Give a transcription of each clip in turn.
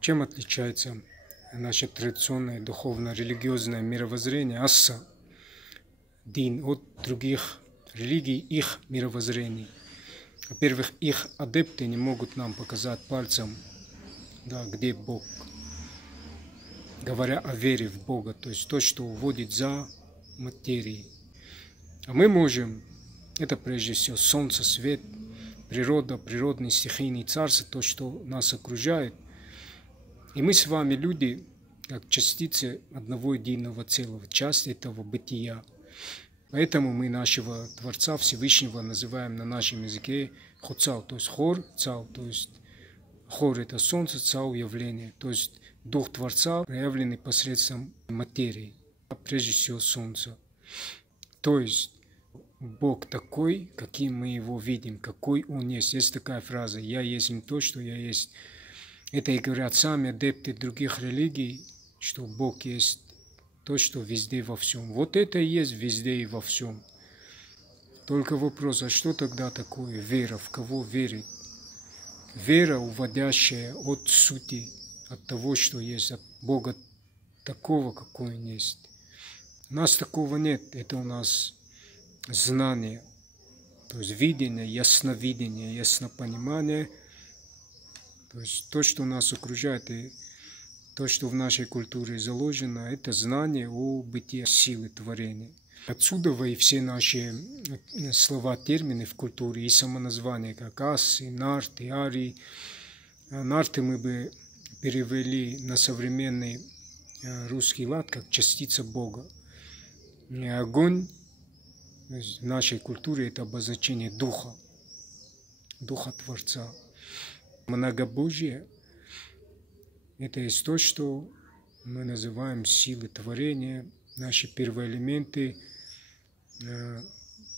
Чем отличается наше традиционное духовно-религиозное мировоззрение Асса, Дин, от других религий, их мировоззрений? Во-первых, их адепты не могут нам показать пальцем, да, где Бог, говоря о вере в Бога, то есть то, что уводит за материей. А мы можем, это прежде всего солнце, свет, природа, природные стихийные царства, то, что нас окружает. И мы с вами, люди, как частицы одного единого целого, часть этого бытия. Поэтому мы нашего Творца Всевышнего называем на нашем языке Хоцау, то есть Хор, Цау, то есть Хор – это солнце, Цау – явление, то есть Дух Творца, проявленный посредством материи, а прежде всего солнца. То есть Бог такой, каким мы его видим, какой Он есть. Есть такая фраза «Я есть им то, что я есть». Это и говорят сами адепты других религий, что Бог есть то, что везде во всем. Вот это и есть везде и во всем. Только вопрос, а что тогда такое вера, в кого верить? Вера, уводящая от сути, от того, что есть, от Бога такого, какой Он есть. У нас такого нет, это у нас знание, то есть видение, ясновидение, яснопонимание, то есть то, что нас окружает, и то, что в нашей культуре заложено, это знание о бытии силы творения. Отсюда и все наши слова, термины в культуре и самоназвания, как асы, нарты, арии. Нарты мы бы перевели на современный русский лад как частица Бога. И огонь в нашей культуре – это обозначение Духа, Духа Творца. Многобожие – это есть то, что мы называем силой творения, наши первоэлементы,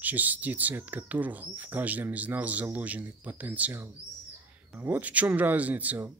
частицы, от которых в каждом из нас заложены потенциалы. Вот в чем разница